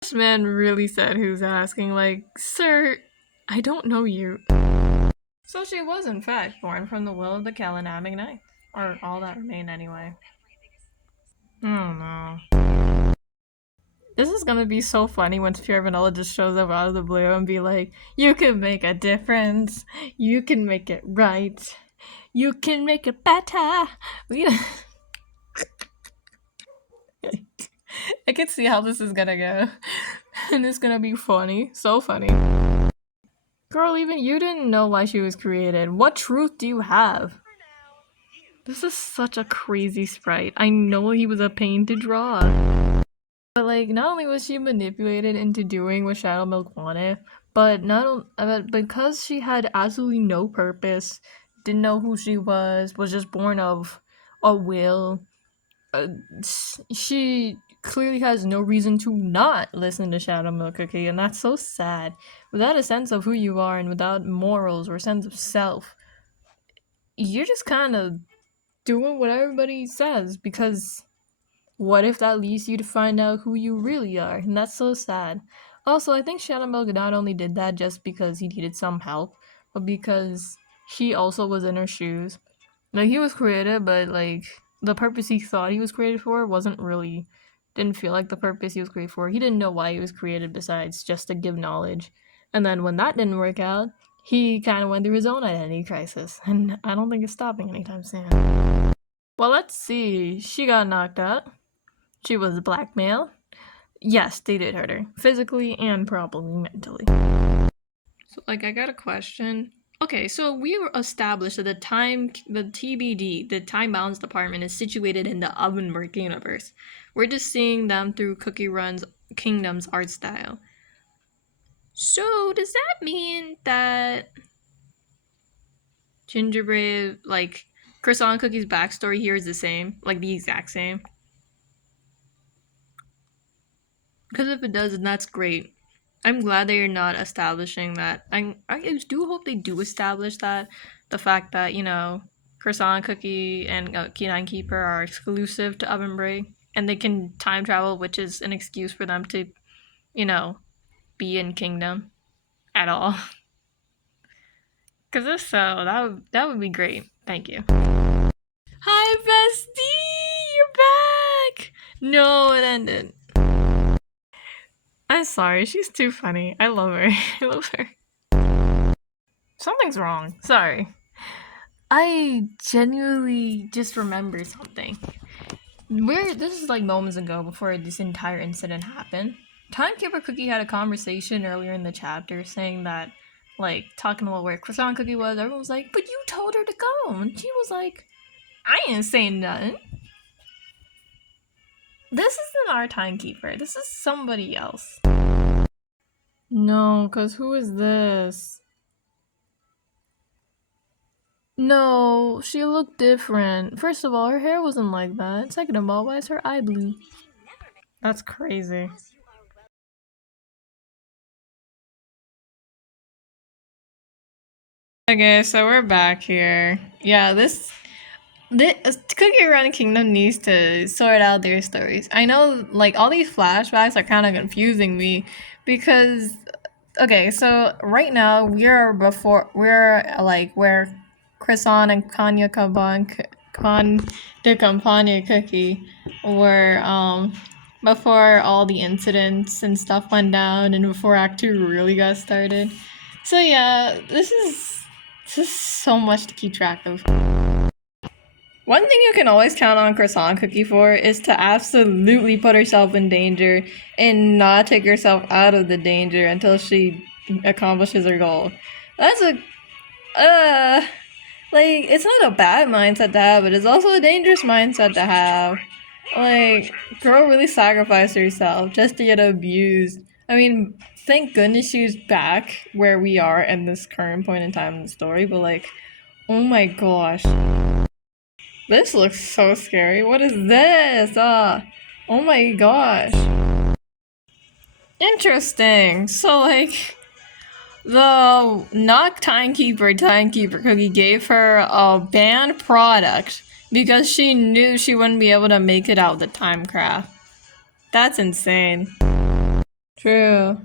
This man really said who's asking, like, sir, I don't know you. So she was, in fact, born from the will of the Kalanamic Knight. Or all that remain, anyway. I don't know. This is gonna be so funny when Pure Vanilla just shows up out of the blue and be like, you can make a difference. You can make it right. You can make it better. I can see how this is gonna go. And it's gonna be funny. So funny. Girl, even you didn't know why she was created. What truth do you have? This is such a crazy sprite. I know he was a pain to draw. But like, not only was she manipulated into doing what Shadow Milk wanted, but because she had absolutely no purpose, didn't know who she was just born of a will. She clearly has no reason to not listen to Shadow Milk Cookie, and that's so sad. Without a sense of who you are and without morals or sense of self, you're just kind of doing what everybody says because what if that leads you to find out who you really are? And that's so sad. Also, I think Shadow Milk not only did that just because he needed some help, but because he also was in her shoes. Like, he was created, but like the purpose he thought he was created for didn't feel like the purpose he was created for. He didn't know why he was created besides just to give knowledge. And then when that didn't work out, he kind of went through his own identity crisis, and I don't think it's stopping anytime soon. Well, let's see. She got knocked out. She was blackmailed. Yes, they did hurt her, physically and probably mentally. So, like, I got a question. Okay, so we established that the TBD, the Time Balance Department, is situated in the Ovenwork universe. We're just seeing them through Cookie Run's Kingdom's art style. So, does that mean that Gingerbread, like, Croissant Cookie's backstory here is the same? Like, the exact same? Because if it does, then that's great. I'm glad they are not establishing that. I do hope they do establish that. The fact that, Croissant Cookie and Key Keeper are exclusive to Oven Break, and they can time travel, which is an excuse for them to, be in Kingdom at all. Because if so, that would be great. Thank you. Hi, bestie! You're back! No, it ended. I'm sorry, she's too funny. I love her. I love her. Something's wrong. Sorry. I genuinely just remember something. This is like moments ago before this entire incident happened. Timekeeper Cookie had a conversation earlier in the chapter saying that, like, talking about where Croissant Cookie was, everyone was like, but you told her to go. And she was like, I ain't saying nothing. This isn't our timekeeper. This is somebody else. No, because who is this? No, she looked different. First of all, her hair wasn't like that. Second of all, why is her eye blue? That's crazy. Okay, so we're back here. Yeah, this Cookie Run Kingdom needs to sort out their stories. I know, like, all these flashbacks are kind of confusing me because, okay, so right now we're like where Croissant and Con de Campania Cookie were before all the incidents and stuff went down and before Act 2 really got started. So yeah, this is so much to keep track of. One thing you can always count on Croissant Cookie for is to absolutely put herself in danger and not take herself out of the danger until she accomplishes her goal. That's like, it's not a bad mindset to have, but it's also a dangerous mindset to have. Like, girl really sacrificed herself just to get abused. I mean, thank goodness she's back where we are in this current point in time in the story, but like, oh my gosh. This looks so scary. What is this? Oh my gosh. Interesting. So, like, the not timekeeper Cookie gave her a banned product because she knew she wouldn't be able to make it out the timecraft. That's insane. True.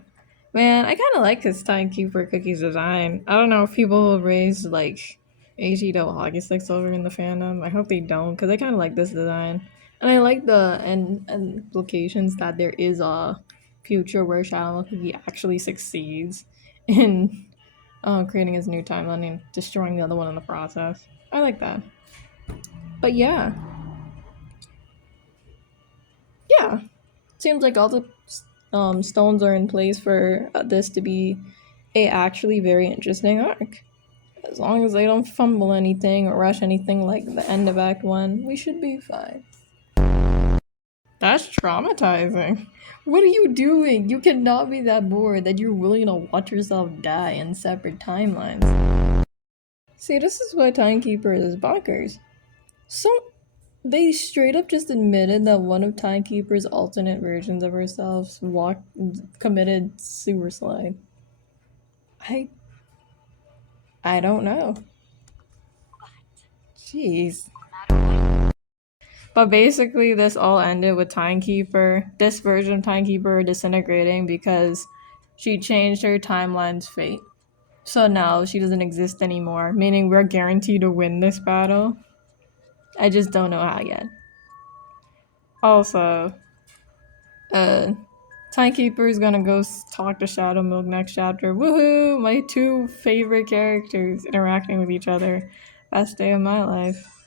Man, I kind of like his timekeeper cookies design. I don't know if people will raise like AG double hockey sticks over in the fandom. I hope they don't, because I kind of like this design, and I like the and implications that there is a future where Shadow Cookie actually succeeds in creating his new timeline and destroying the other one in the process. I like that. But yeah, yeah, seems like all the stones are in place for this to be a actually very interesting arc. As long as they don't fumble anything or rush anything like the end of Act 1, we should be fine. That's traumatizing. What are you doing? You cannot be that bored that you're willing to watch yourself die in separate timelines. See, this is why Timekeeper is bonkers. So, they straight up just admitted that one of Timekeeper's alternate versions of herself committed suicide. I I don't know. Jeez. But basically, this all ended with Timekeeper, this version of Timekeeper disintegrating because she changed her timeline's fate. So now she doesn't exist anymore, meaning we're guaranteed to win this battle. I just don't know how yet. Also, uh, Timekeeper is gonna go talk to Shadow Milk next chapter. Woohoo! My two favorite characters interacting with each other. Best day of my life.